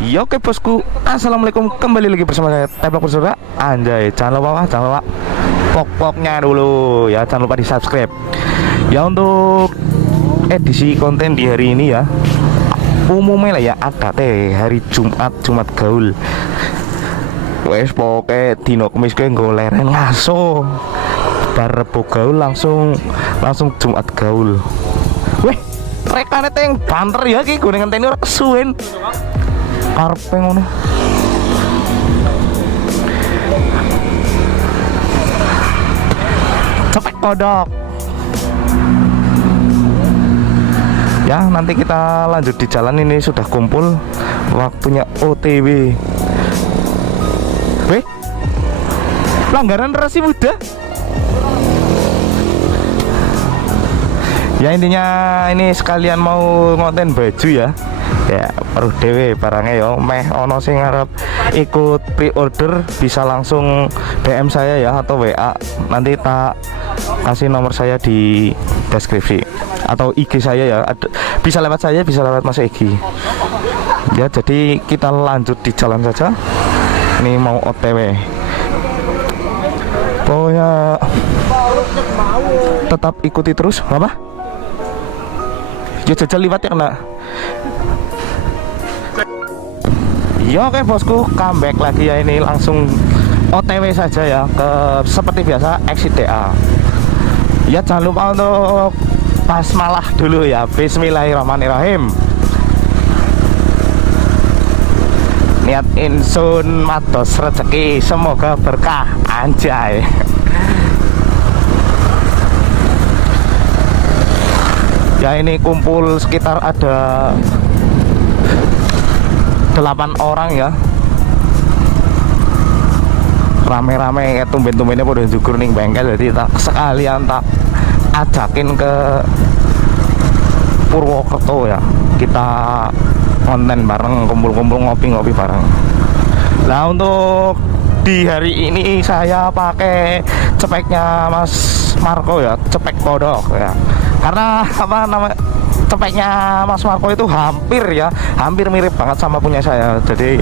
Ya oke bosku, assalamualaikum, kembali lagi bersama saya Teplok Bersaudara. Anjay, jangan lupa pokoknya dulu ya, jangan lupa di subscribe. Ya untuk edisi konten di hari ini ya, umumnya lah ya ada teh hari Jumat gaul. Wes pokoknya dino kemis gue leren ngaso bar Rebo gaul langsung Jumat gaul. Weh, rekane teng banter ya ki gue ngenteni ora kesuwen. Karepe ngono. Cepet kodok. Ya, nanti kita lanjut di jalan, ini sudah kumpul. Waktunya OTW. Weh, pelanggaran rasi muda. Ya intinya ini sekalian mau ngonten baju ya. Ya perlu dewe barangnya ya. Meh ono sing ngarep ikut pre-order bisa langsung DM saya ya, atau WA. Nanti tak kasih nomor saya di deskripsi, atau IG saya ya. Bisa lewat saya, bisa lewat Mas Egi. Ya jadi kita lanjut di jalan saja. Ini mau OTW. Pokoknya tetap ikuti terus. Apa? Ya jajal liwat ya nak. Ya oke bosku, comeback lagi ya, ini langsung OTW saja ya ke seperti biasa XIDA. Ya jangan lupa untuk basmalah dulu ya. Bismillahirrahmanirrahim. Niat insun matos rezeki, semoga berkah. Anjay. Ya ini kumpul sekitar ada 8 orang ya, rame-rame kayak tumben-tumbennya pada jukur ning bengkel. Jadi tak sekalian tak ajakin ke Purwokerto ya, kita konten bareng, kumpul-kumpul ngopi-ngopi bareng. Nah untuk di hari ini saya pakai cepeknya Mas Marco ya, cepek kodok ya, karena apa namanya, cepeknya Mas Marco itu hampir mirip banget sama punya saya. Jadi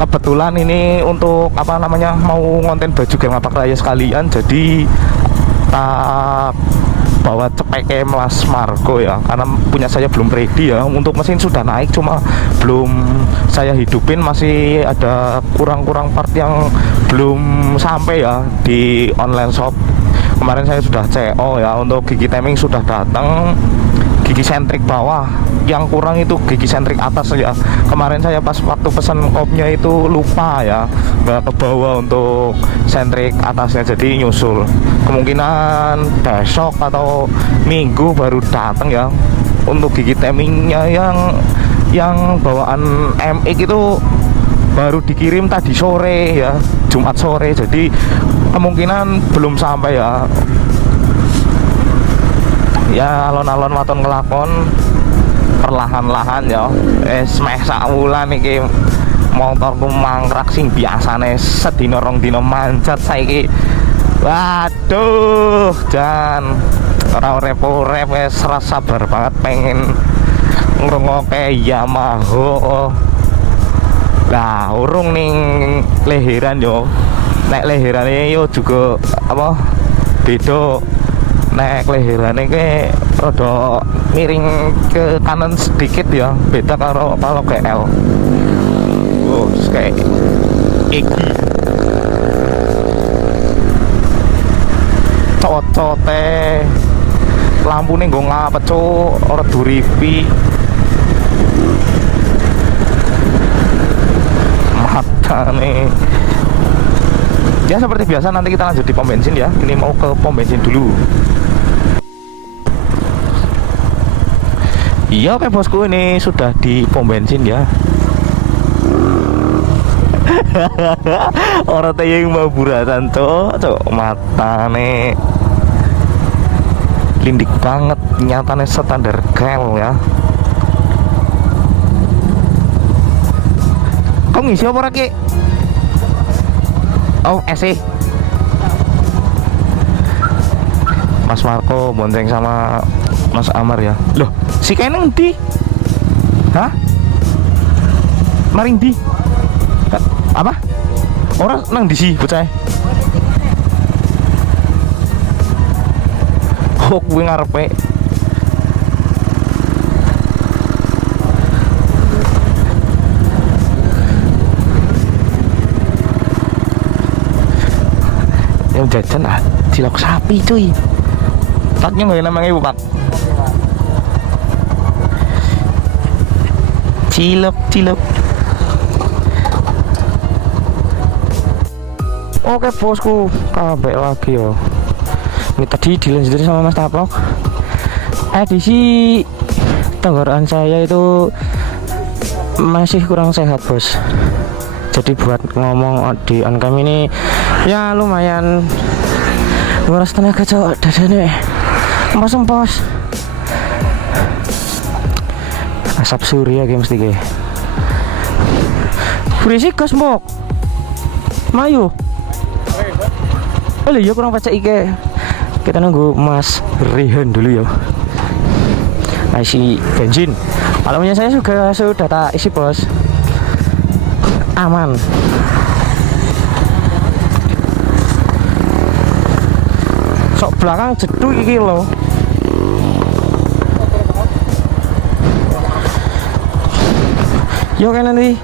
kebetulan ini untuk apa namanya, mau ngonten baju Gang Ngapak Raya sekalian, jadi tak bawa cepeknya Mas Marco ya, karena punya saya belum ready ya. Untuk mesin sudah naik, cuma belum saya hidupin, masih ada kurang-kurang part yang belum sampai ya di online shop. Kemarin saya sudah CO ya, untuk gigi timing sudah datang, gigi sentrik bawah, yang kurang itu gigi sentrik atas ya. Kemarin saya pas waktu pesan kopnya itu lupa ya, nggak ke bawah untuk sentrik atasnya, jadi nyusul. Kemungkinan besok atau minggu baru datang ya. Untuk gigi timingnya yang bawaan MX itu baru dikirim tadi sore ya, Jumat sore, jadi kemungkinan belum sampai ya. Ya alon-alon waton ngelakon perlahan-lahan ya. Meh sakwulan iki motorku mangkrak sing biasane sedina rong dina manjat, saiki waduh jan ora urip-urip wis sabar banget pengen ngrungokke Yamaha. Lah urung ning leheran yo. Nek leherane yo juga apa beda. Nek leherane ke rada miring ke kanan sedikit ya, beda kalau GL. Oh, kayak Egi. Cocote lampune nggo ngapa cuk, ora duripi. Matane. Ya seperti biasa nanti kita lanjut di pom bensin ya. Ini mau ke pom bensin dulu. Iya oke bosku, ini sudah di pom bensin ya. Orang tayang mau buratan cok matane lindik banget, nyatane standar GL ya. Kau ngisi apa lagi? Oh SE Mas Marco bonceng sama Mas Amar ya. Loh si Keneng di? Hah? Maring di apa? Orang nang di si bocah. Oh, kuwi ngarepe. Yang jajan cilok sapi cuy. Tatnya nggak namanya ibu pak. Cilok. Oke bosku, kabeh lagi yo. Ini tadi dilanjutin sama Mas Taplok. Edisi tenggorokan saya itu masih kurang sehat bos. Jadi buat ngomong di on cam ini ya lumayan nguras tenaga cowok dadane. Empos. Asap surya kayak mesti kayak. Berisik kosmok. Mayu. Oh iya kurang baca ike. Kita nunggu Mas Rihan dulu ya. Isi bensin. Kalau punya saya juga sudah tak isi bos. Aman. Sok belakang jeduk iki lho. Yuk kan nanti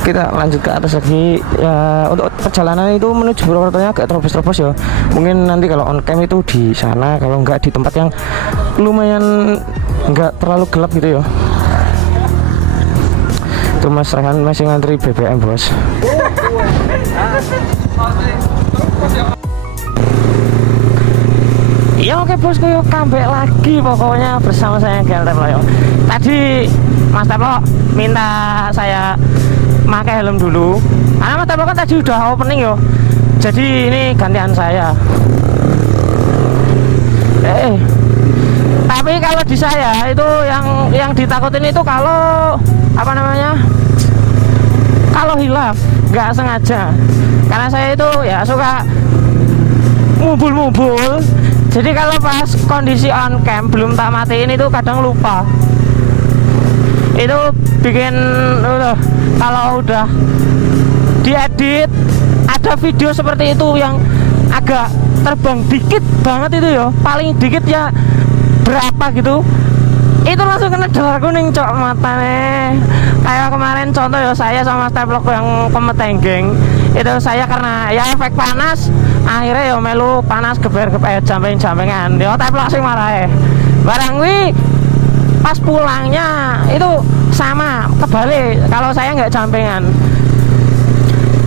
kita lanjut ke atas lagi ya. Untuk perjalanan itu menuju Purwokertonya agak terobos-terobos ya. Mungkin nanti kalau on cam itu di sana, kalau enggak di tempat yang lumayan enggak terlalu gelap gitu ya. Itu Mas Rehan masih ngantri BBM bos. Ya oke bosku, yuk comeback lagi pokoknya bersama saya GL Teplo. Tadi Mas Teplo minta saya pakai helm dulu karena Mas Teplo kan tadi udah opening yo. Jadi ini gantian saya. Tapi kalau di saya itu yang ditakutin itu kalau apa namanya? Kalau hilaf, nggak sengaja. Karena saya itu ya suka ngumpul-ngumpul. Jadi kalau pas kondisi on cam belum tak matiin itu kadang lupa. Itu bikin kalau udah diedit ada video seperti itu yang agak terbang dikit banget itu ya, paling dikit ya berapa gitu, itu langsung kena dolar kuning cok matanya. Kayak kemarin contoh ya, saya sama Steplok yang kemetenggeng itu, saya karena ya efek panas akhirnya ya melu panas geber-geber jamping-jampingan ya Steplok sing marah barang wi. Pas pulangnya itu sama kebalik, kalau saya nggak jampingan,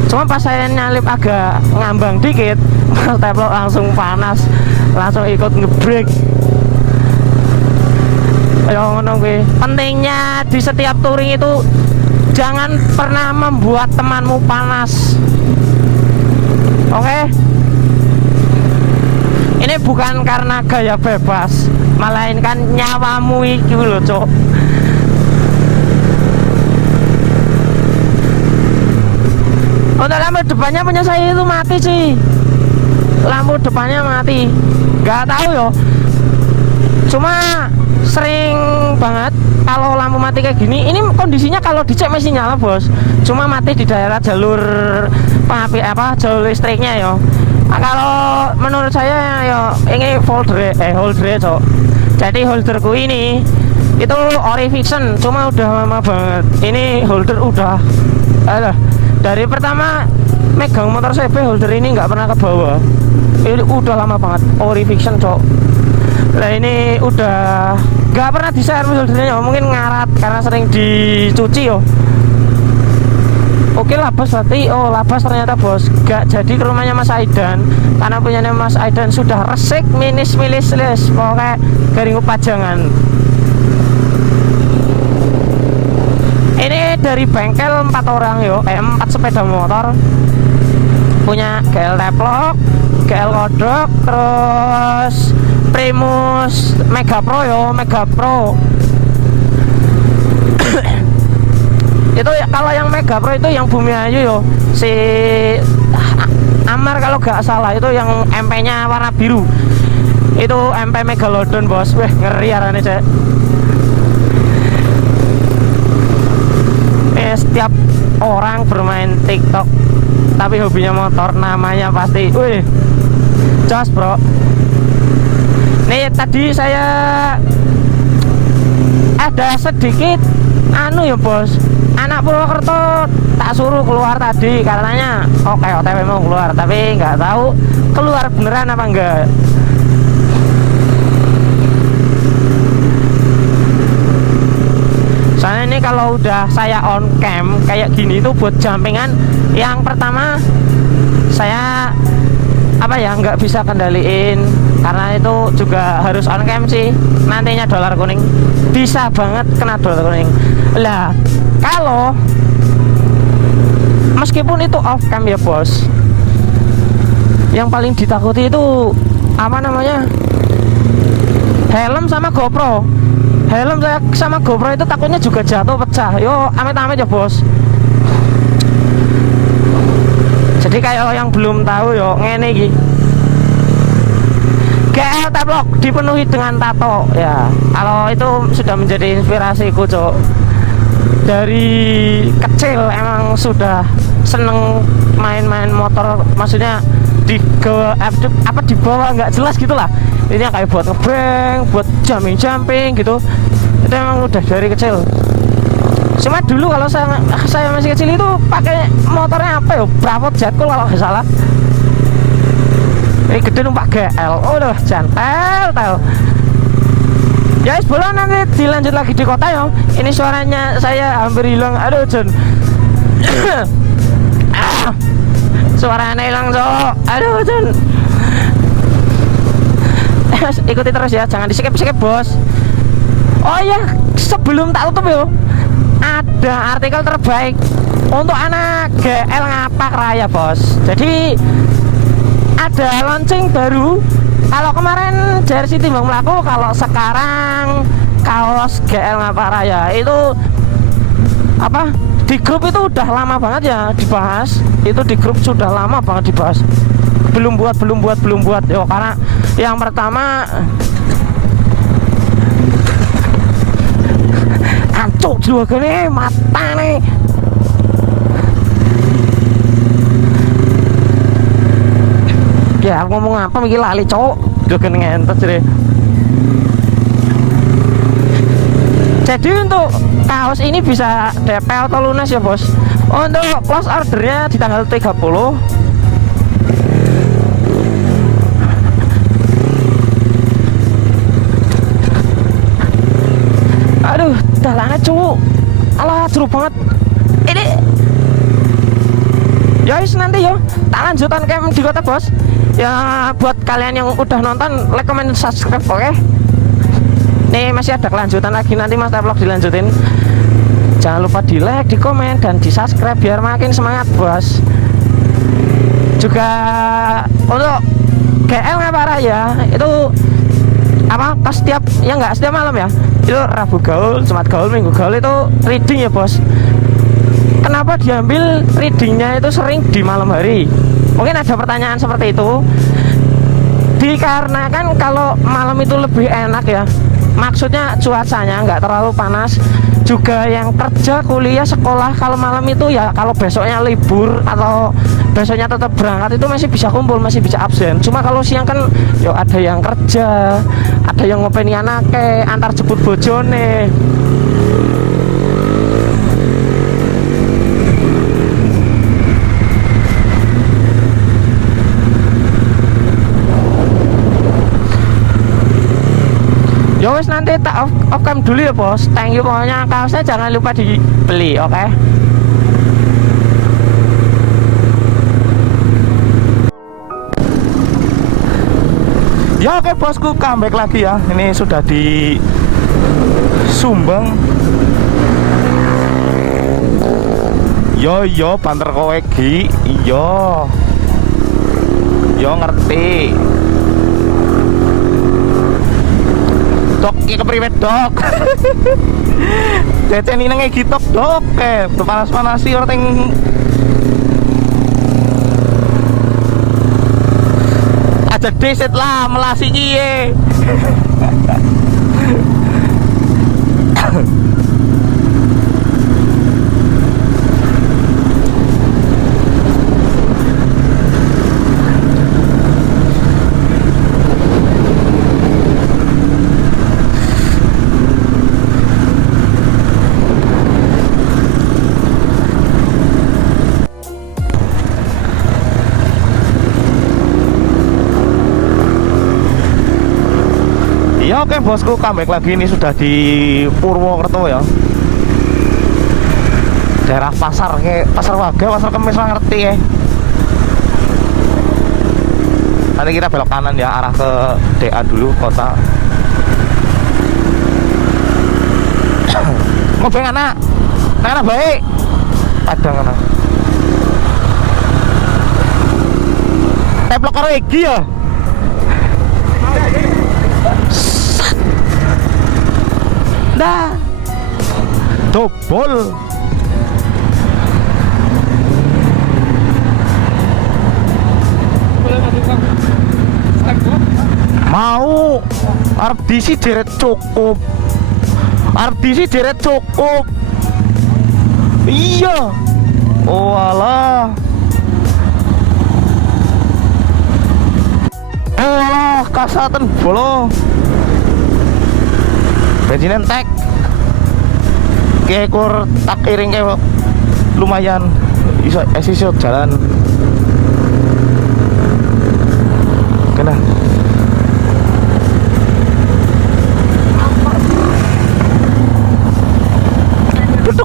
cuma pas saya nyalip agak ngambang dikit Mas Teplok langsung panas, langsung ikut ngebrek. Ya ngono kuwi. Pentingnya di setiap touring itu jangan pernah membuat temanmu panas. Oke? Ini bukan karena gaya bebas, melainkan nyawamu iki lho, Cok. Untuk lampu depannya punya saya itu mati sih. Lampu depannya mati. Gak tahu yo. Cuma sering banget kalau lampu mati kayak gini. Ini kondisinya kalau dicek masih nyala, Bos. Cuma mati di daerah jalur jalur listriknya yo. Nah, kalau menurut saya yo ini holder Cok. Jadi holderku ini itu Orifiction, cuma udah lama banget. Ini holder udah dari pertama megang motor CB, holder ini nggak pernah ke bawah. Ini udah lama banget Orifiction Cok. Nah ini udah nggak pernah diservis holdernya, mungkin ngarat karena sering dicuci yo. Oke labas berarti, oh labas ternyata bos. Gak jadi ke rumahnya Mas Aidan karena punyanya Mas Aidan sudah resik milis pokoknya garing pajangan. Ini dari bengkel 4 orang yo, 4 sepeda motor. Punya GL Teplok, GL Kodok, terus Primus Mega Pro yo, Mega Pro. Itu kalau yang Mega Pro itu yang Bumi Ayu yo, si Amar kalau gak salah, itu yang MP-nya warna biru. Itu MP Megalodon bos, weh ngeri arane cek. setiap orang bermain TikTok tapi hobinya motor, namanya pasti wih jos bro. Nih tadi saya ada sedikit anu ya bos, anak Purwokerto tak suruh keluar tadi katanya oke OTW mau keluar, tapi nggak tahu keluar beneran apa enggak. Soalnya ini kalau udah saya on cam kayak gini itu buat jumpingan, yang pertama saya apa ya nggak bisa kendaliin, karena itu juga harus on cam sih, nantinya dolar kuning bisa banget kena dolar kuning lah. Kalau meskipun itu off cam ya bos, yang paling ditakuti itu apa namanya, helm sama GoPro. Helm saya sama GoPro itu takutnya juga jatuh pecah. Yo amit-amit ya bos. Jadi kayak yang belum tahu yo ngene iki, GL T-Vlog dipenuhi dengan tato ya. Kalau itu sudah menjadi inspirasiku cok. Dari kecil emang sudah seneng main-main motor, maksudnya di apa di bawah nggak jelas gitulah. Ini kayak buat ngebeng, buat jumping gitu. Itu emang udah dari kecil. Cuma dulu kalau saya masih kecil itu pakai motornya apa ya? Bravo Jet-Cool kalau nggak salah. Ini gede numpak GL. Oh udah jantel tel. Ya sebelum nanti dilanjut lagi di kota ya. Ini suaranya saya hampir hilang. Aduh John. Suaranya hilang cok. Aduh John. Ikuti terus ya, jangan di skip bos. Oh iya, sebelum tak tutup yo, ada artikel terbaik untuk anak GL Ngapak Raya bos. Jadi ada launching baru. Kalau kemarin jersey Timbang Melaku, kalau sekarang kaos GL Ngapak Raya itu apa, di grup itu udah lama banget ya dibahas. Itu di grup sudah lama banget dibahas. Belum buat yo, karena yang pertama ancuk juga nih mata nih. Ya ngomong apa mikir lali cowok juga ngentot jadi. Jadi untuk kaos ini bisa DP atau lunas ya bos. Untuk close ordernya di tanggal 30. Aduh, dalannya cu, alah jeruk banget ini. Ya wis nanti yo, tak lanjutan cam di kota bos. Ya buat kalian yang udah nonton, like, comment, subscribe, oke? Nih masih ada kelanjutan lagi, nanti Mas T-Vlog dilanjutin. Jangan lupa di like, di komen, dan di subscribe biar makin semangat bos. Juga untuk GL Ngapak Raya itu apa, pas setiap ya nggak setiap malam ya, itu Rabu gaul, Jumat gaul, Minggu gaul itu reading ya bos. Kenapa diambil readingnya itu sering di malam hari? Mungkin ada pertanyaan seperti itu. Dikarenakan kalau malam itu lebih enak ya, maksudnya cuacanya nggak terlalu panas. Juga yang kerja, kuliah, sekolah kalau malam itu ya, kalau besoknya libur atau besoknya tetap berangkat itu masih bisa kumpul, masih bisa absen. Cuma kalau siang kan yo ada yang kerja, ada yang ngopeni anake, antar jemput bojone. Ya wes nanti tak off cam dulu ya bos. Thank you, pokoknya kaosnya jangan lupa dibeli, oke? Okay? Ya oke bosku, comeback lagi ya. Ini sudah di Sumbang. Yo banter kowe Gi. Yo ngerti. Dok, iki kepriwe dok? Cecen ini nang gitok dok, tuh panas-panasi ora teng. Aja deset lah melasi kiye. oke bosku, comeback lagi. Ini sudah di Purwokerto ya, daerah pasar, kayak pasar Waga, pasar Kemis lah, ngerti ya. Nanti kita belok kanan ya, arah ke DA dulu, kota. Ngobeng anak baik, padang anak. Teplok karo iki ya. Dah. Dobol. Mau arep diisi jeret cukup. Arep diisi jeret cukup. Iya. Oh alah. Alah, kasatan bolo. Bensin entek. Kekur tak iring kayak lumayan. Iso jalan. Kena.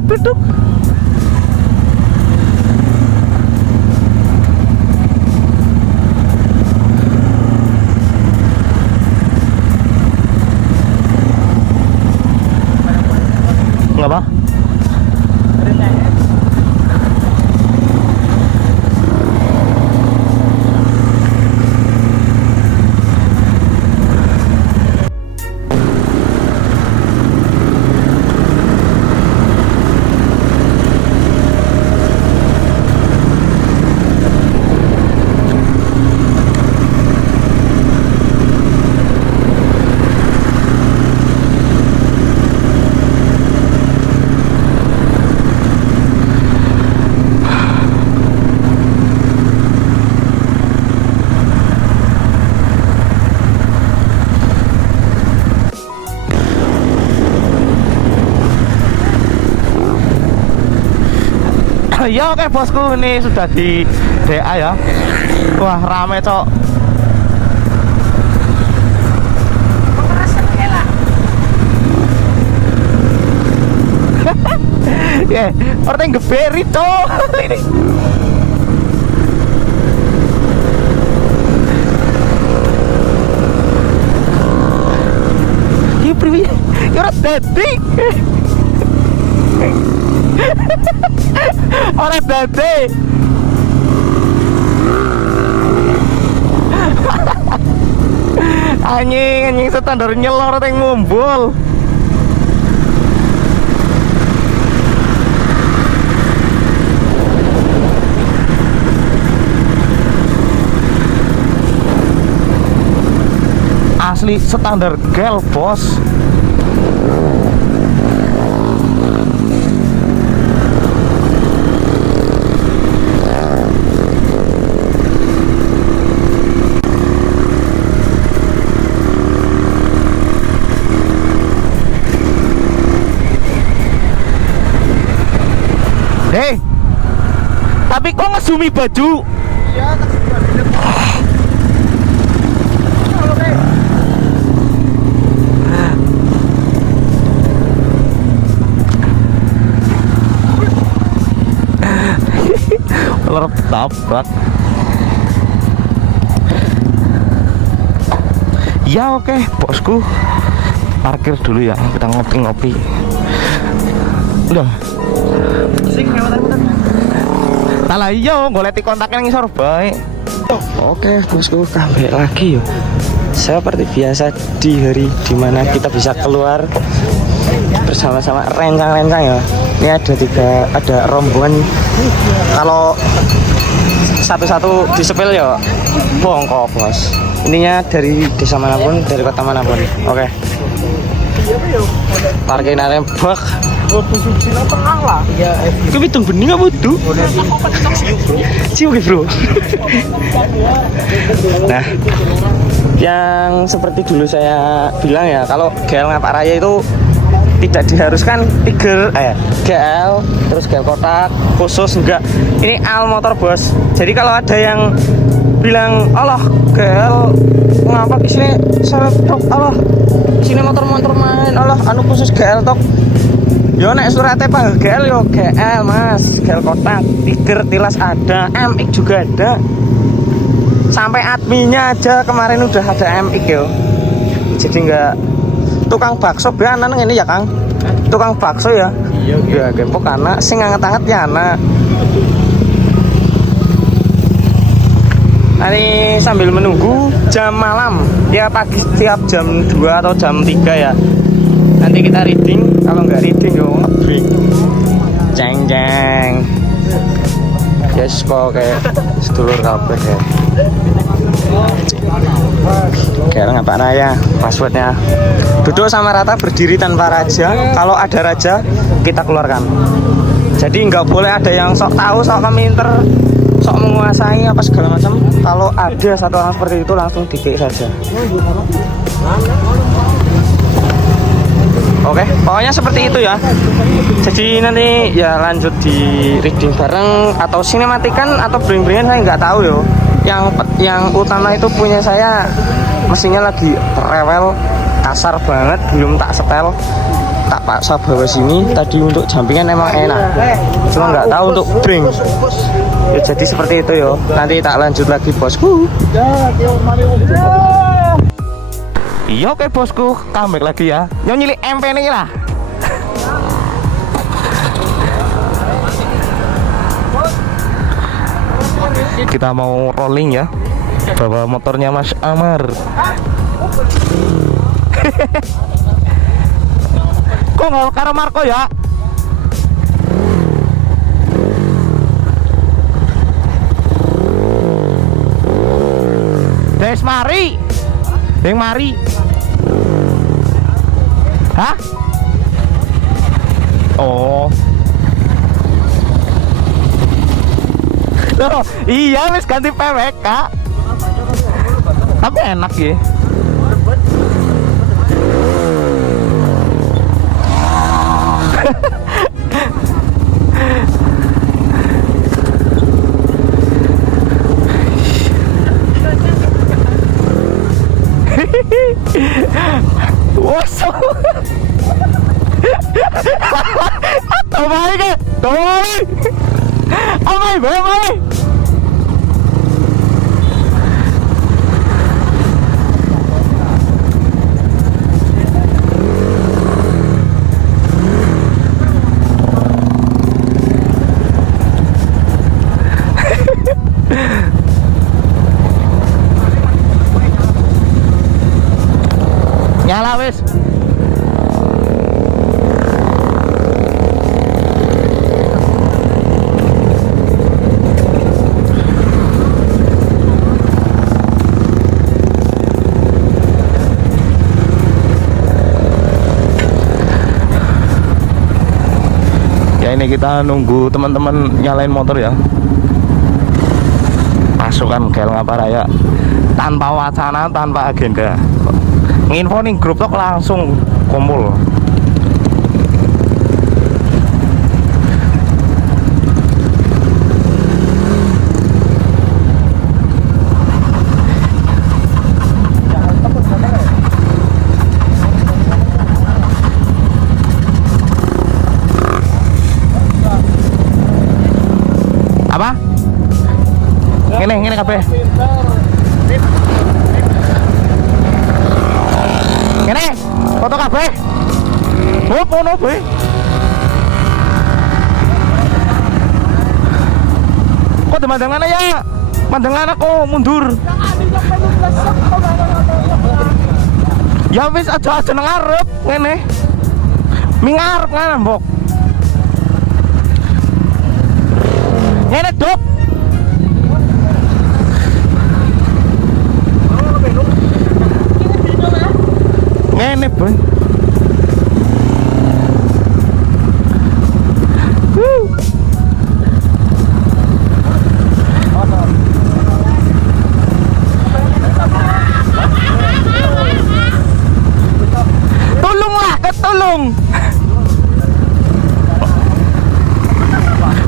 Duduk. Enggak apa? Ya oke bosku, ini sudah di DA ya. Wah rame cok. Ya, orang geberi cok. Ini. Ini priwi, ya orang dadi. Orang dadi. Anjing standar nyelor yang ngumpul. Asli standar gel bos. Tapi kok ngesumi baju? Iya, lerep tabrak. Ya oke bosku, parkir dulu ya, kita ngopi-ngopi. Udah sing lewat-lewat. Alah iya, goleti kontaknya ngisor bae. Oke bosku, kembali lagi ya. Seperti biasa di hari dimana kita bisa keluar bersama-sama rencang-rencang ya. Ini ada rombongan. Kalau satu-satu disepil ya bongkok bos. Intinya dari desa manapun, dari kota manapun. Oke. Parkirannya bak. Kau hitung bening apa tuh? Cium bro. Nah, yang seperti dulu saya bilang ya, kalau GL Ngapak Raya itu tidak diharuskan GL terus GL kotak khusus, enggak. Ini all motor bos. Jadi kalau ada yang bilang Allah GL ngapa kesini seret tok, Allah sini motor-motor main, Allah anu khusus GL tok. Yo nek suratnya panggil GL yo GL mas, GL kotak, tiger, tilas ada, MX juga ada. Sampai adminnya aja kemarin udah ada MX yo. Jadi enggak tukang bakso beanan ini ya Kang. Tukang bakso ya. Iya, gempok anak sing anget-anget ya anak. Ini sambil menunggu jam malam. Ya pagi tiap jam 2 atau jam 3 ya. Nanti kita reading, kalau nggak reading yo ngebreak. Jeng jeng. Yes kok kayak sedulur kabeh ya. Kayak ngapa ya passwordnya. Duduk sama rata, berdiri tanpa raja. Kalau ada raja kita keluarkan. Jadi nggak boleh ada yang sok tahu, sok keminter, sok menguasai apa segala macam. Kalau ada satu orang seperti itu langsung di-kick saja. Oke, pokoknya seperti itu ya. Jadi nanti ya lanjut di reading bareng atau sinematikan atau bring-bringan saya nggak tahu yo. Yang utama itu punya saya mesinnya lagi rewel, kasar banget, belum tak setel, tak paksa bawa sini. Tadi untuk jampingan emang enak, cuma nggak tahu untuk bring. Ya, jadi seperti itu yo. Nanti tak lanjut lagi bosku. Iya oke bosku, comeback lagi ya. Yang nyilih MP nih lah. Kita mau rolling ya. Bawa motornya Mas Amar. Kok nggak karo Marco ya? Des mari. Deng mari. Hah? Oh. Loh, iya wis ganti PWK. Tapi enak ya. Wasap. Tomai ke? Tomai. Amai, amai. Nyala wis. Ya ini kita nunggu teman-teman nyalain motor ya. Pasukan GL Ngaparaya tanpa wacana, tanpa agenda. Nginfo nih grup tok langsung kumpul. Apa? Ngene kabeh. Ngene, foto kabeh. Hop ono be. Kok demandangan ya? Mandangan aku mundur. Ya wis aja nang ngarep ngene. Mingarep ngambok. Ngene dok. Ngene boy. Tolonglah, ketolong.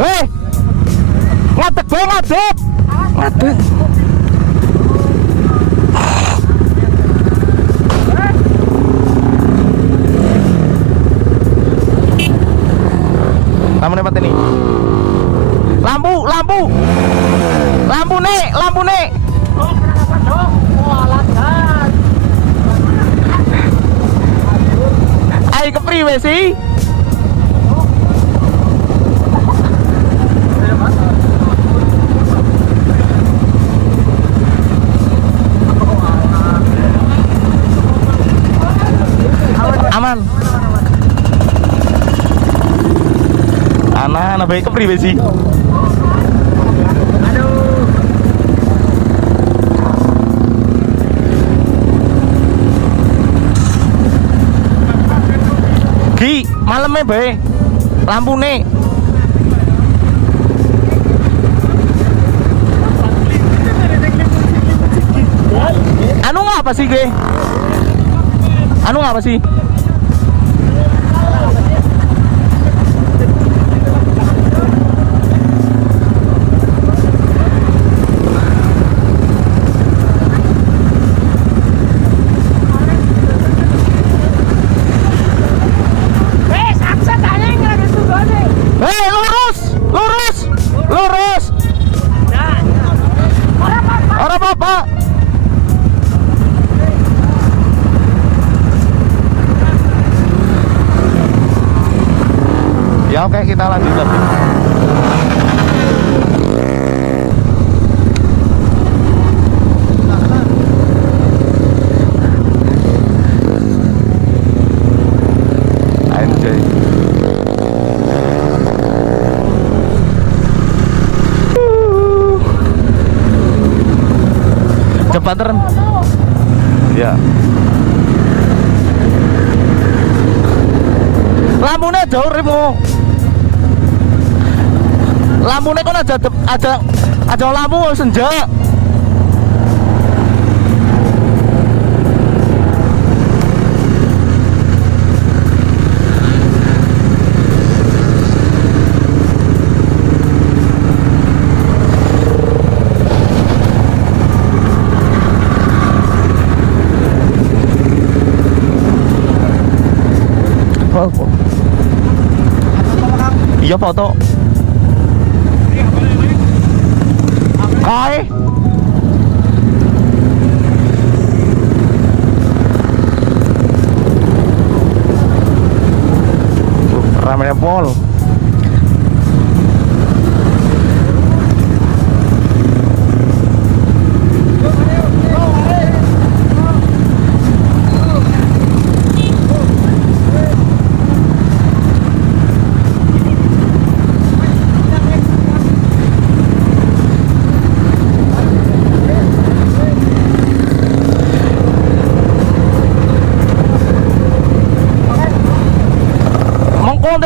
Weh, ngadeg gue ngadeg. Ngadeg. Lampu nih ini. Lampu, lampu. Lampu nih, lampu nih. Ayo ke priwe sih? Aman. Anak baik ke priwe sih? Ki, malamnya bae. Lampu nih. Anu ngapa sih gue? Anu ngapa sih? Lurus, lurus, lurus. Ora apa-apa. Ya oke, kita lanjut lagi. Anjay. Cepat terus. Ya. Lampunya jauh ribu. Lampunya kan ada lampu senja. Iya foto. Kai. Ramai pol.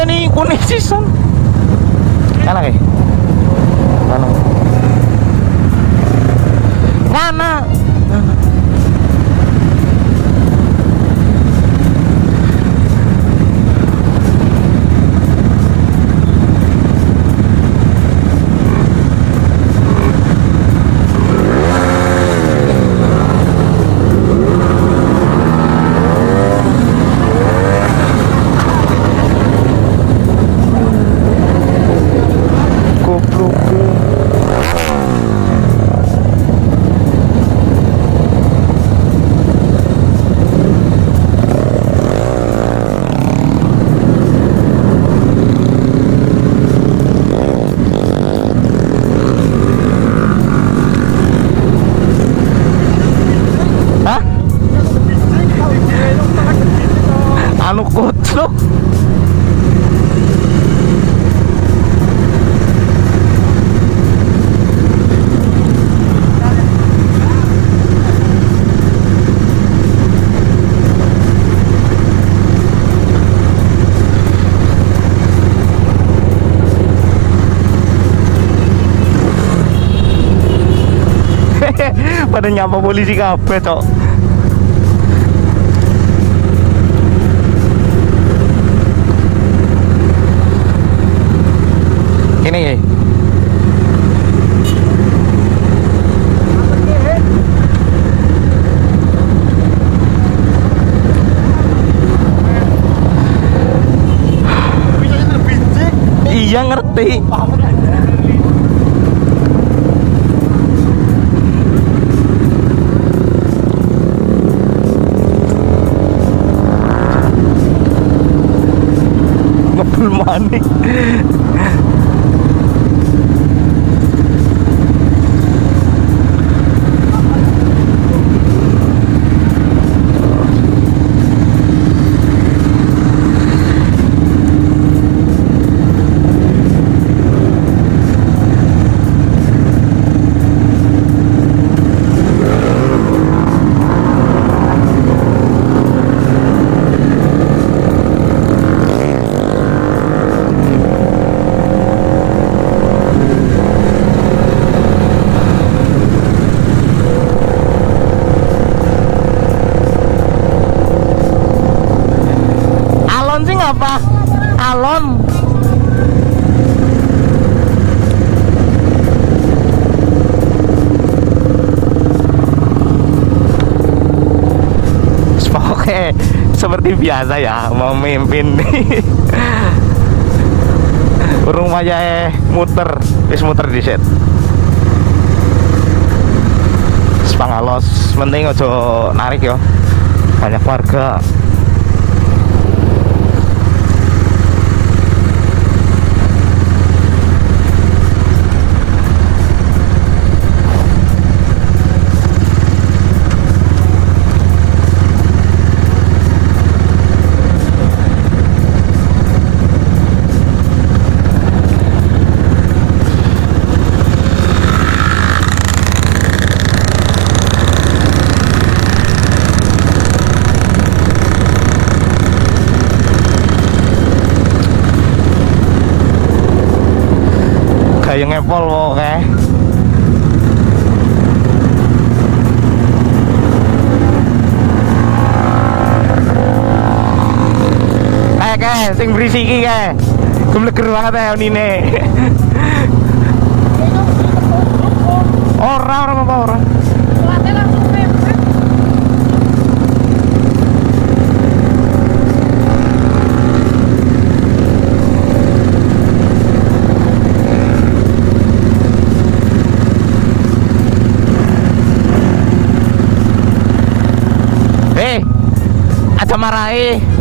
Ini kuning season. Enak ya? Mana? Mana? Anu kucluk. Pada nyapa polisi kabeh tok. Ini ya. Iya ngerti. Ngebul manik. Apa? Alon. Oke, seperti biasa ya memimpin. Urung aja muter, wis muter dhisik. Sepangalos, penting aja narik ya. Banyak warga. Kayak ngepol oke. Kayak sing berisiki kayak gembleger banget ya unine. Ora apa ora. Ada marahi.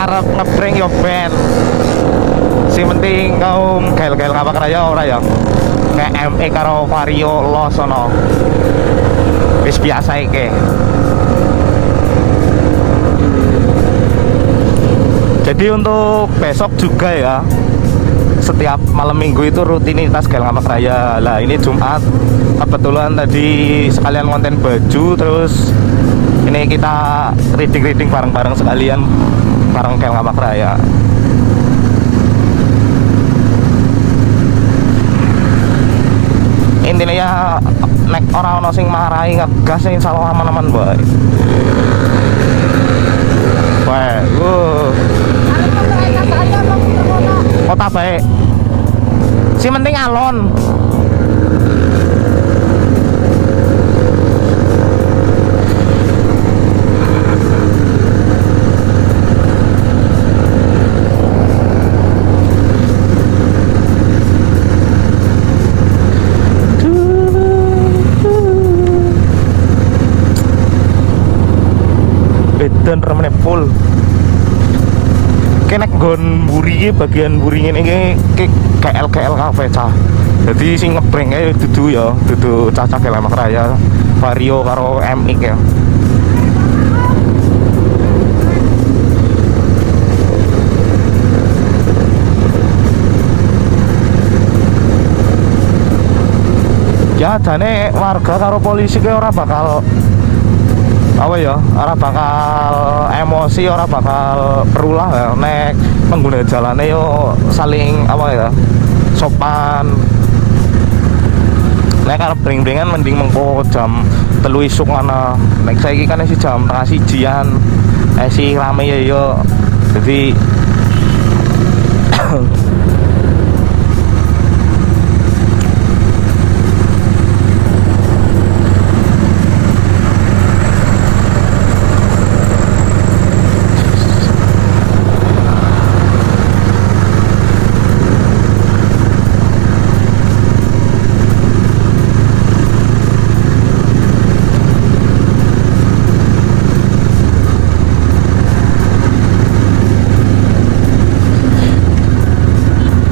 Arep ngebreng yo ben. Sing penting kau gel-gel ngapak raya ora ya. Kayak ME karo Vario lo sono. Wis biasa iki. Jadi untuk besok juga ya, setiap malam minggu itu rutinitas gel ngapak raya. Lah ini Jumat kebetulan tadi sekalian konten baju, terus ini kita reading bareng-bareng sekalian bareng gel ngapak raya. Intinya ya nek orang ono sing marahi ngegas insyaallah aman-aman bae. Wah, kota baik. Si penting alon. Dan remene full. Kenek nggon bagian mburi ini KL kafe cah. Jadi sing ngebreng dudu ya, dudu cah Lemak Raya, Vario karo MX ya. Ya jane warga karo polisi ke ora bakal apa ya, ora bakal emosi, ora bakal perulah ya. Nek pengguna jalannya yo saling apa ya, sopan. Nek arep bring-bringan mending mengko jam 3 isuk ana. Nek saiki kan isi jam tengah sijian, isi rame ya yo. Jadi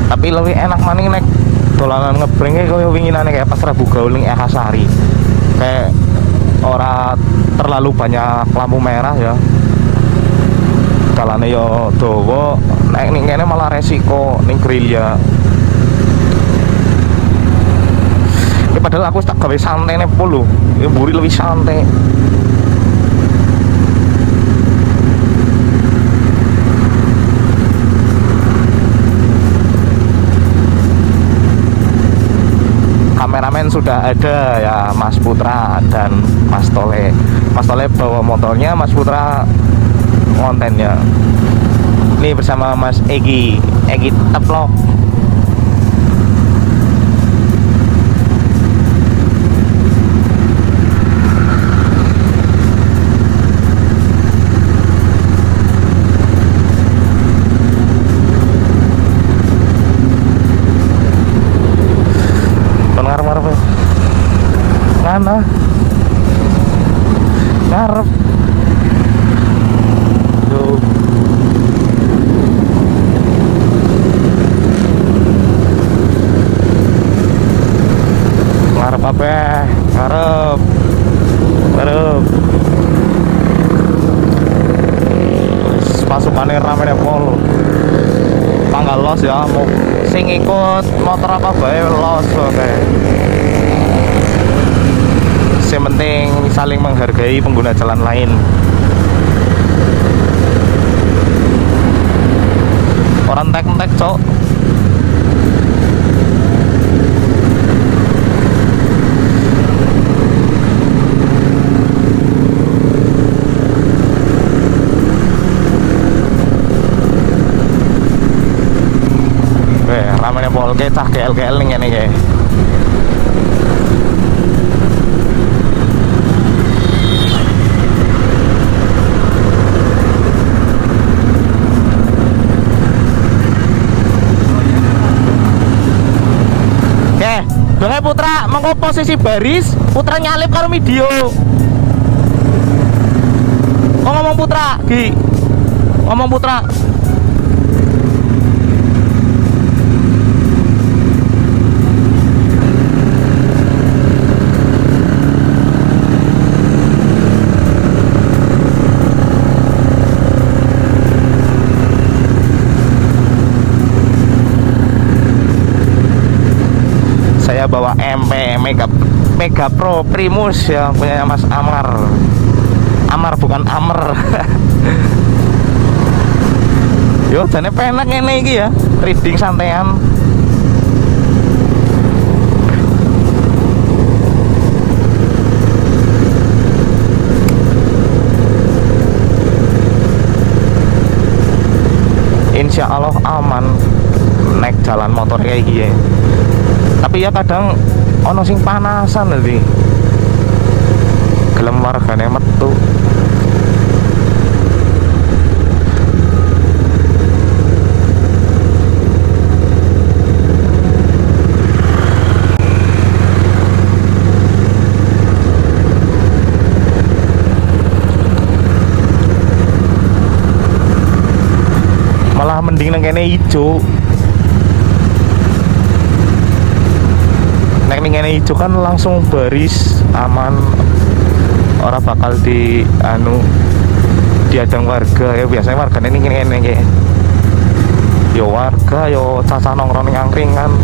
tapi lebih enak maning nek dolanan ngebrengnya kaya winginane kayak pas Rabu Gaul ning Ehasari, kayak ora terlalu banyak lampu merah ya, jalannya yo dawa. Nek ning kene malah resiko ning gerilya. Ya padahal aku tak gawe santai nek polo ya, mburi lebih santai. Kameramen sudah ada ya, Mas Putra dan Mas Tole. Mas Tole bawa motornya, Mas Putra kontennya. Ini bersama Mas Egi Teplok. Ngana ngarep tuh. Ngarep apa? Ngarep pasukannya rame deh pol. Tanggal los ya, mau sing ikut motor apa bae los oke. Yang penting saling menghargai pengguna jalan lain. Orang tek-tek cok. Ramenya pol ke cah GL ning ngene iki. Dengar Putra, mengko posisi baris, Putra nyalip karo video. Kok ngomong Putra, Gi? Ngomong Putra. Saya bawa MP Mega Pro Primus ya, punya Mas Amar bukan Amer. Yo jane penak ngene iki ya, reading santean. Insya Allah aman naik jalan motor kayak gini. Tapi ya kadang ono sing panasan nanti gelem wargane metu. Malah mending nang kene ijo. Nek ning kene ijo kan langsung baris aman. Ora bakal diadang warga ya, biasanya warga ini kene kayak yo warga yo caca nongkrong ning angkringan.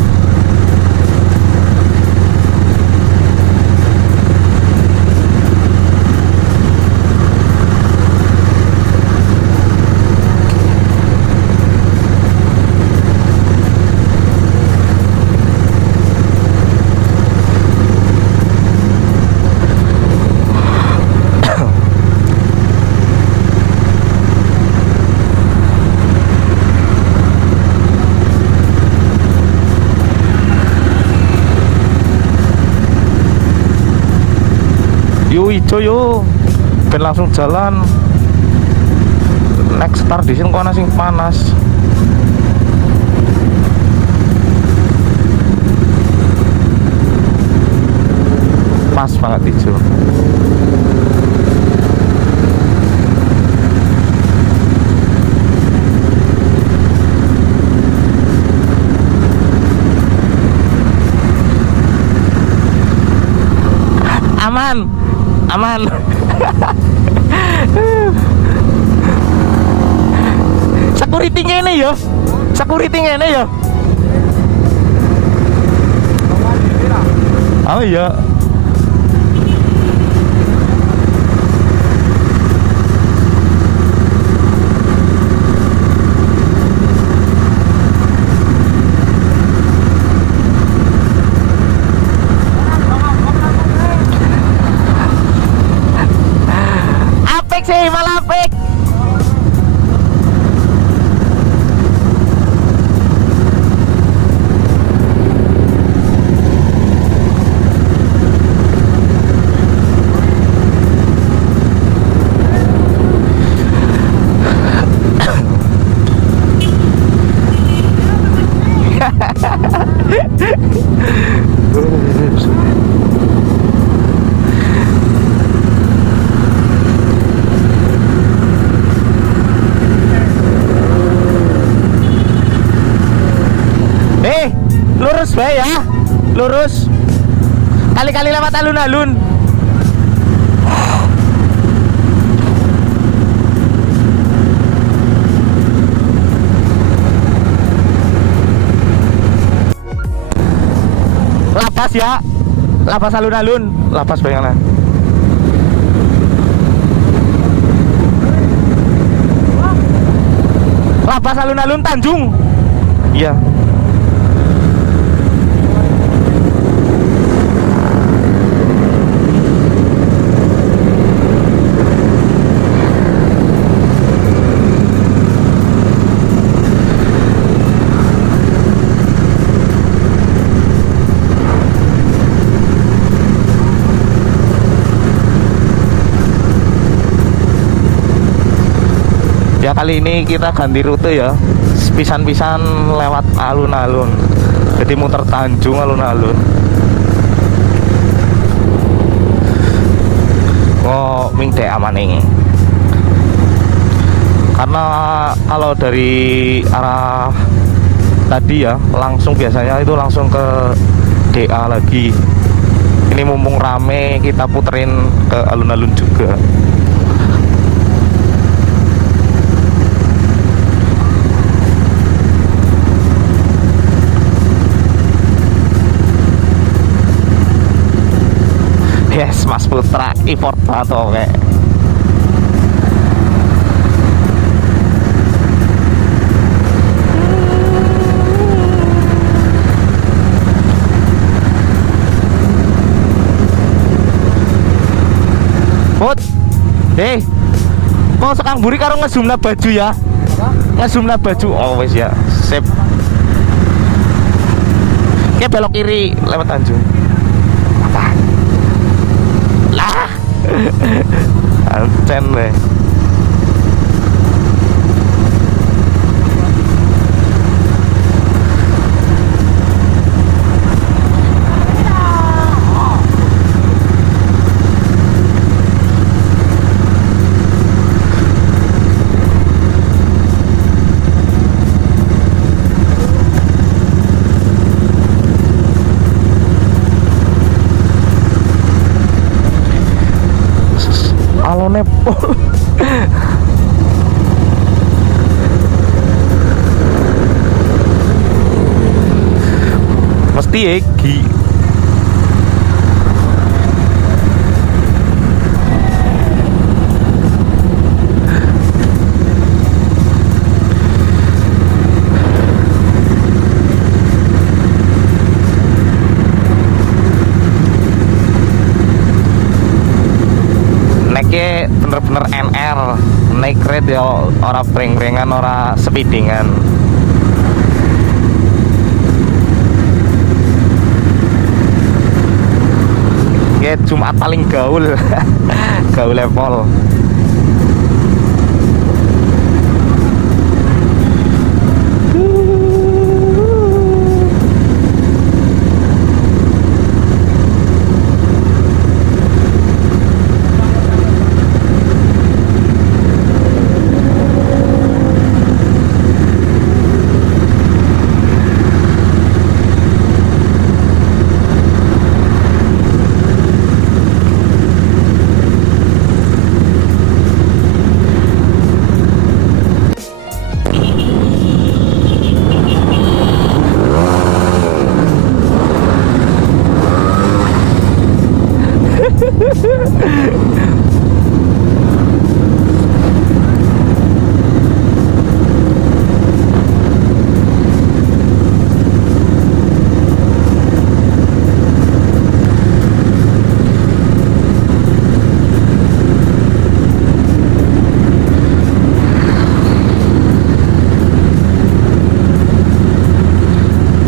Yo ijo yo, ben langsung jalan. Next start di sini kok ana sing panas. Pas banget ijo. Aman. Aman. Security ngene ya. Security ngene ya. Oh iya. Sih malah apik. Lurus bae ya, lurus. Kali-kali lewat alun-alun. Lapas ya, lapas alun-alun, lapas bayangan. Lapas alun-alun Tanjung. Iya. Ya kali ini kita ganti rute ya, pisan-pisan lewat alun-alun. Jadi muter Tanjung alun-alun. Oh, mingdek aman ini. Karena kalau dari arah tadi ya, langsung biasanya itu langsung ke DA lagi. Ini mumpung rame, kita puterin ke alun-alun juga. Yes, Mas Putra, effort banget oke. Put, kok sekang buri karo ngezoomna baju ya? Ngezoomna baju, oh wes ya, sip. Oke, belok kiri lewat Tanjung. Apa? Lah, ancen deh. Mesti Egi. Naiknya bener-bener NR, naik rate ya, ora breng-brengan, ora speedingan. Ya Jumat paling gaul. Gaul level.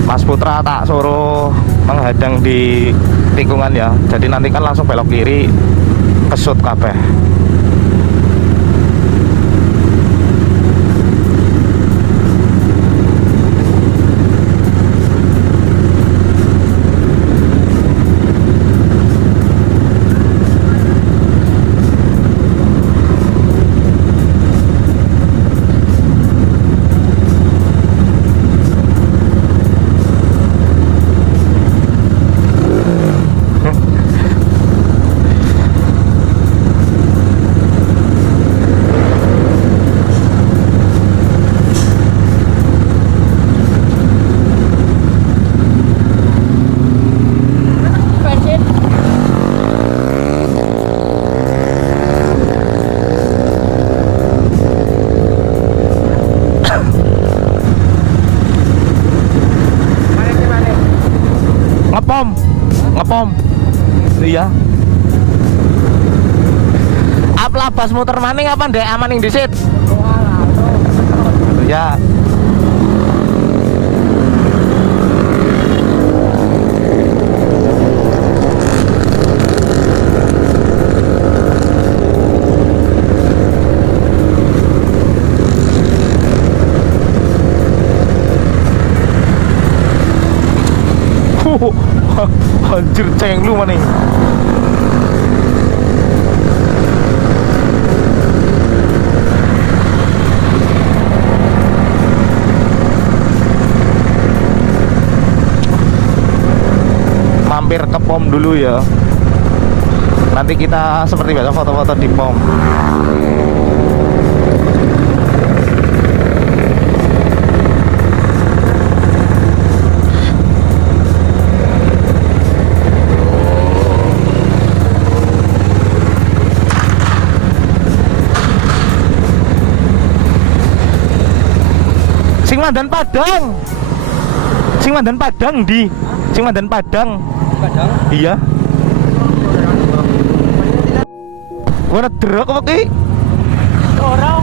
Mas Putra tak suruh menghadang di tikungan ya. Jadi nanti kan langsung belok kiri, kesut kabeh. Ngepom iya. Aplah bas muter maning apa ndek amaning disit ya. Anjir ceng lu mana nih. Mampir ke pom dulu ya. Nanti kita seperti biasa foto-foto di pom. Mandan Padang. Sing Mandan Padang di. Sing Mandan Padang. Padang. Iya. Mana drok apa ki? Orang.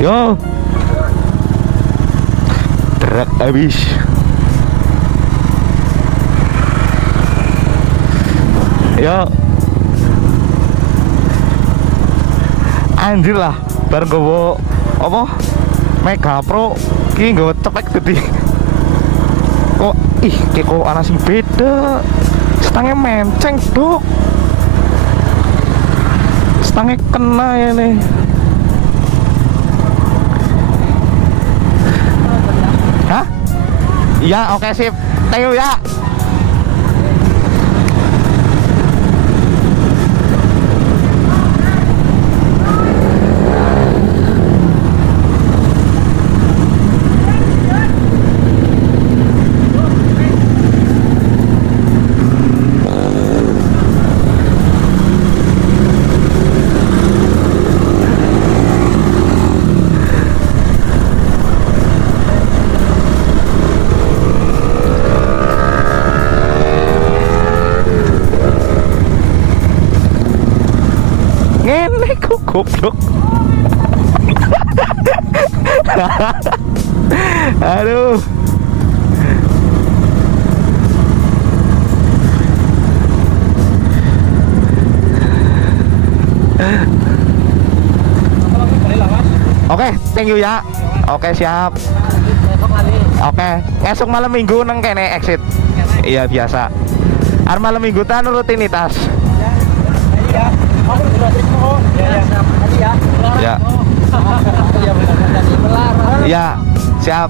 Yo. Drok habis. Yo. Anjir lah, bar gowo apa? Mega Pro ki nggawa cepek gede. Kok kok ana sing beda. Stangnya menceng, Dok. Stangnya kena ya nih. Hah? Ya, oke sip. Thank you ya. Ngene kok goblok. Aduh. Oke, thank you ya. Oke, siap. Oke, esok malam minggu nang kene exit. Iya biasa. Ar malam minggu tan rutinitas. Ya. Ya. Ya, siap.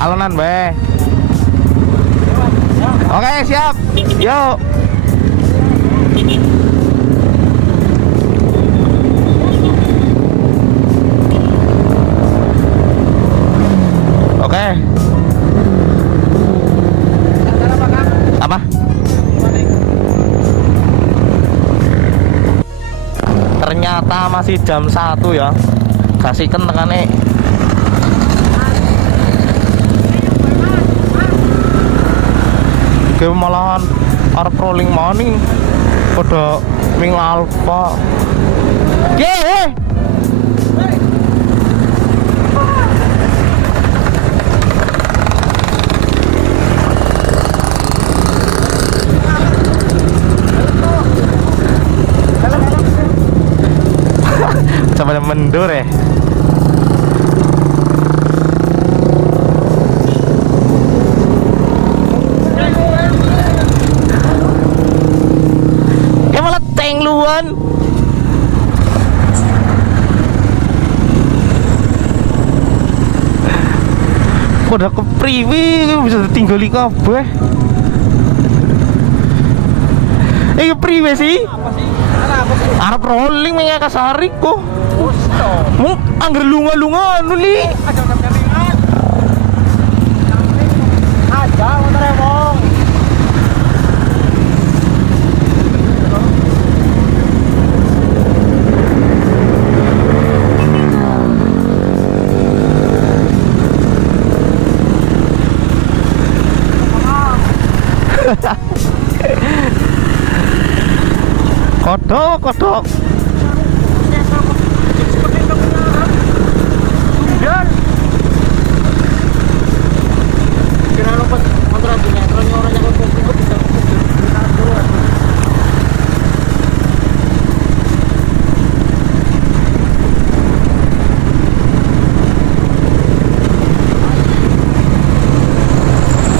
Alonan bae. Oke, siap. Yuk. Oke. Apa? Ternyata masih jam 1 ya. Kasihkan tekane. Oke, malahan arep rolling morning pada Ming Alfa. Ye. Sampai mendur ya. Ya malah tengluan. Udah kepriwi bisa ditinggali kabeh. Iki priwe sih? Arab rolling menyaka sari kok. Mung angger lunga-lunga anu li. Aja motor emong. Kodok.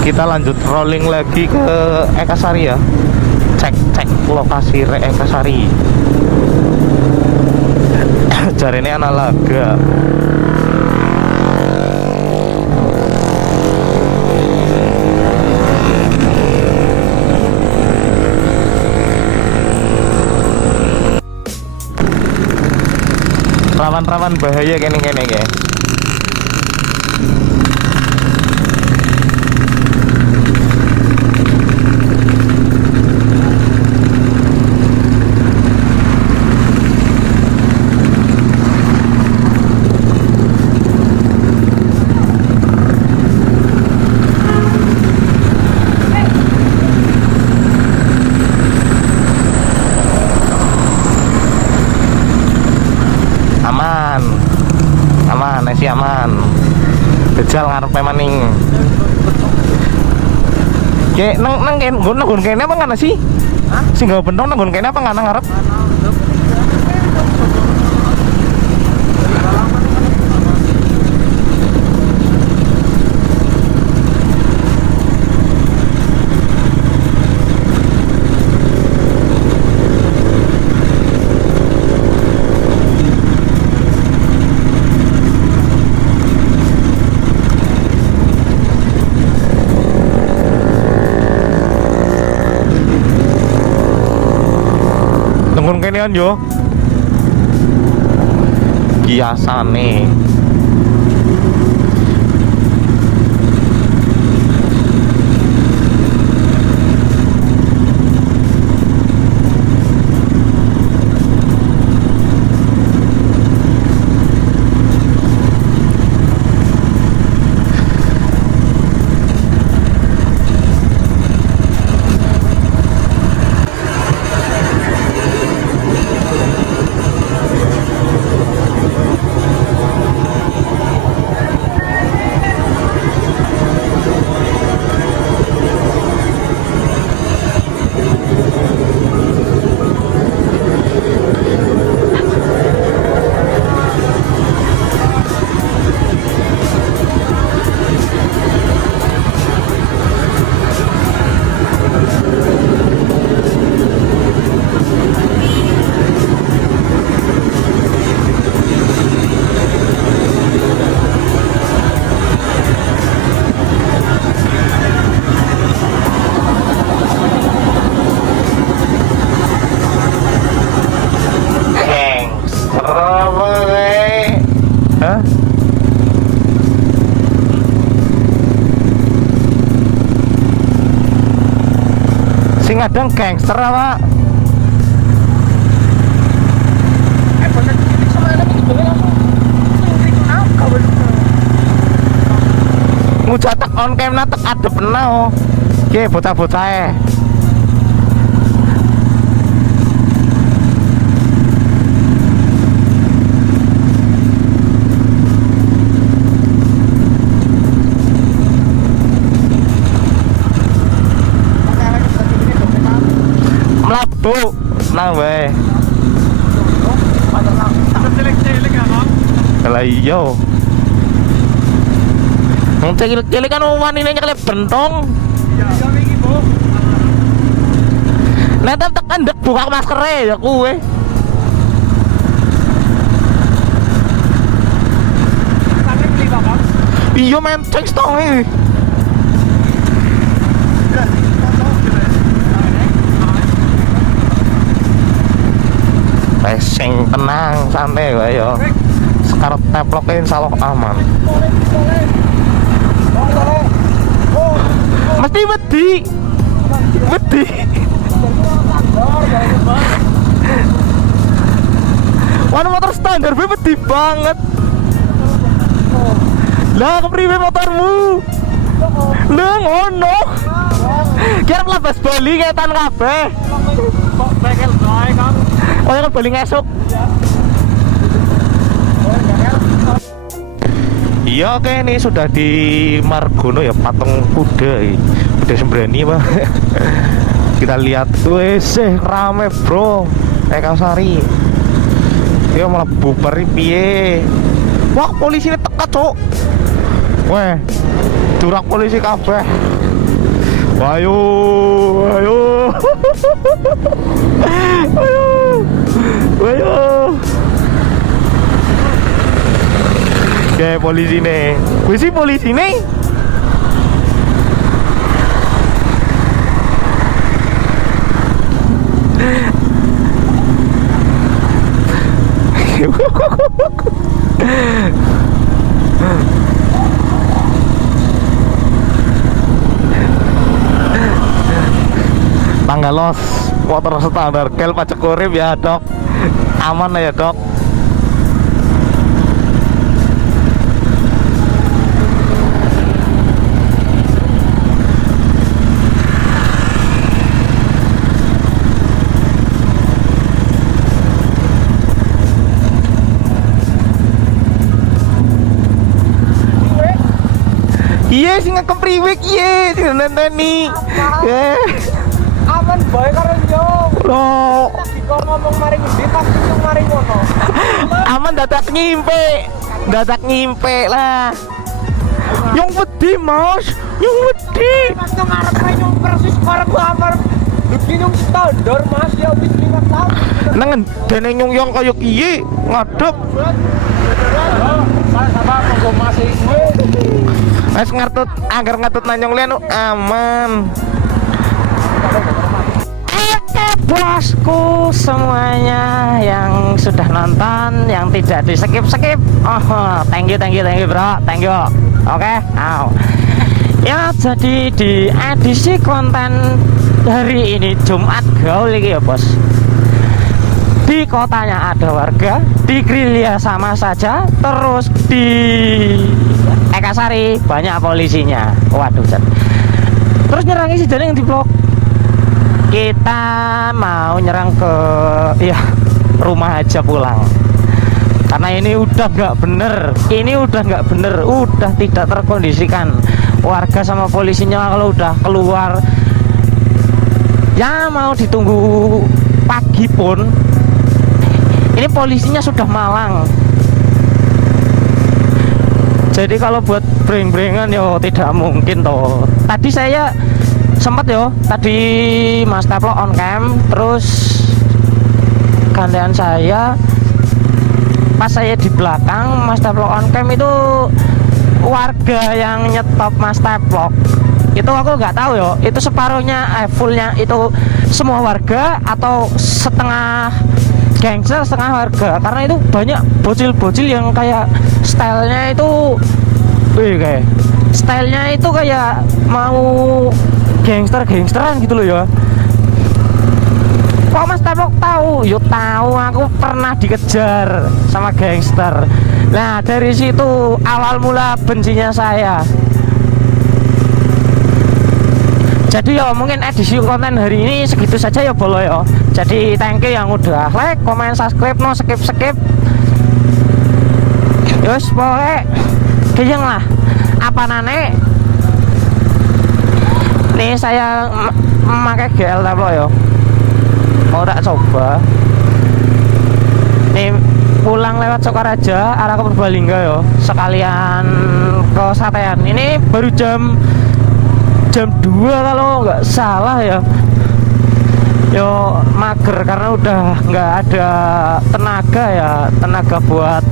Kita lanjut rolling lagi ke Ekasari ya. Cek lokasi Ekasari. Jarene ana laga. Rawan-rawan bahaya kene ke. Aman. Bejal ngarepe maning. Kayak nang kene apa ngana sih? Hah? Sing gawe bentong nang kene apa ngana ngarep? nggon kenean yo. Biasane. Hah? Sing ngadang gangster apa? Ngujatak on cam natek adep nao. Oke, bocah-bocah. Mlabu nang wae. Lah iya. Wong cilik-cilik kan wanine nyeklep bentong. Iya iki, Bu. Nek tekan ndek buka maskere ya kuwe. Sampe beli Bapak. Iya menteng stonge. Sing tenang, santai wae yo. Sekarang teploke insyaallah aman. Mesti wedi. Wedi. Wan motor standar be wedi banget. Lah kepriwe motormu? Lah ngono. Kira labas Bali ngetan kabeh. Kok bekel bae, Kang? Oh ya kan Bali ngesuk. Iya oke, ini sudah di Margono ya, patung kuda ini. Kuda sembrani Pak. Kita lihat tuh rame bro. Sari. Dia malah bubar piye. Wah polisi ini teka cok. Weh durak polisi kabeh. Ayo, ayo. Ayo. Ayo. Kayak polisi nih. Gue sih polisi nih. Tanggal los motor standar kel pajak urip ya dok, aman ya dok. Iya sing kepriwe kiye sing nenteni. Aman bae karo yo. Loh, Lagi kok ngomong mari ngendi pas itu mari ngono. aman dadak ngimpe lah. Yang wedi mas, yang wedi. Mas tuh ngarep nyung persis karo amar. Iki nyung standar Mas ya wis 5 tahun. Nengen dene nyung yang kaya kiye ngadep. Sama kanggo Mas iki. Wes ngartut anggar ngatut nanyong lian aman. bosku semuanya yang sudah nonton, yang tidak di skip. Oh, thank you bro, thank you. Oke, ya jadi di edisi konten hari ini Jumat gaul lagi ya bos. Di kotanya ada warga, di Grilya sama saja, terus di Ekasari banyak polisinya. Waduh, terus nyerangi si jalan yang di blok. Kita mau nyerang ke rumah aja pulang, karena ini udah nggak bener, udah tidak terkondisikan. Warga sama polisinya kalau udah keluar ya mau ditunggu pagi pun ini polisinya sudah malang. Jadi kalau buat breng-brengan yo tidak mungkin toh. Tadi saya sempat tadi Mas Taplo on cam, terus gantian saya pas saya di belakang Mas Taplo on cam itu warga yang nyetop Mas Taplo itu aku nggak tahu itu separuhnya fullnya itu semua warga atau setengah gangster setengah warga, karena itu banyak bocil-bocil yang kayak stylenya itu kayak mau gangsteran gitu loh ya. Kok Mas Taplo tahu? Tahu, aku pernah dikejar sama gangster. Nah dari situ awal mula bencinya saya. Jadi mungkin edisi konten hari ini segitu saja boleh Jadi thank you yang udah like, komen, subscribe, no skip. Yus boleh kayang lah apa nane. Nih saya memakai GL Taplo mau tak coba. Nih pulang lewat Sokaraja arah ke Purbalingga sekalian ke Satean. Ini baru jam 2 kalau nggak salah ya. Mager karena udah nggak ada tenaga buat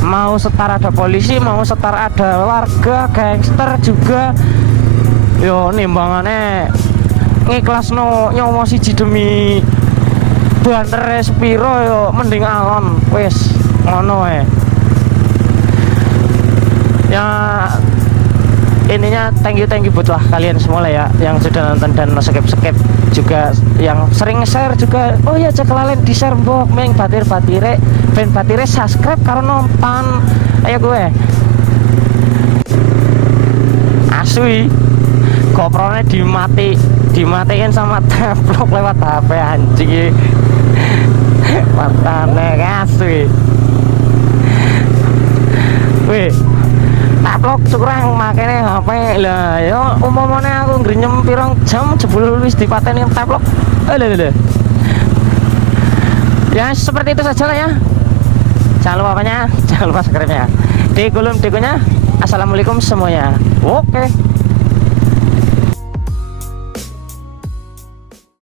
mau setar ada polisi, mau setar ada warga, gangster juga. Nimbangannya ngikhlas nyomo siji demi banter Spiro mending alon wis ngono ya. Ininya thank you buat kalian semua lah ya yang sudah nonton dan skip juga, yang sering share juga. Oh ya cek lalen di share mbok meng batire subscribe karo nonton. Ayo gue asui GoPro-nya dimatiin sama Taplo lewat HP anjing. Mantane asui. Wih, Taplo curang makanya HP lah umpamanya aku ngrenyem pirang jam jebul wis dipateni Taplo. Ya seperti itu saja lah ya. Jangan lupa apanya, jangan lupa subscribe-nya. Di kolom dekonya assalamualaikum semuanya. Oke.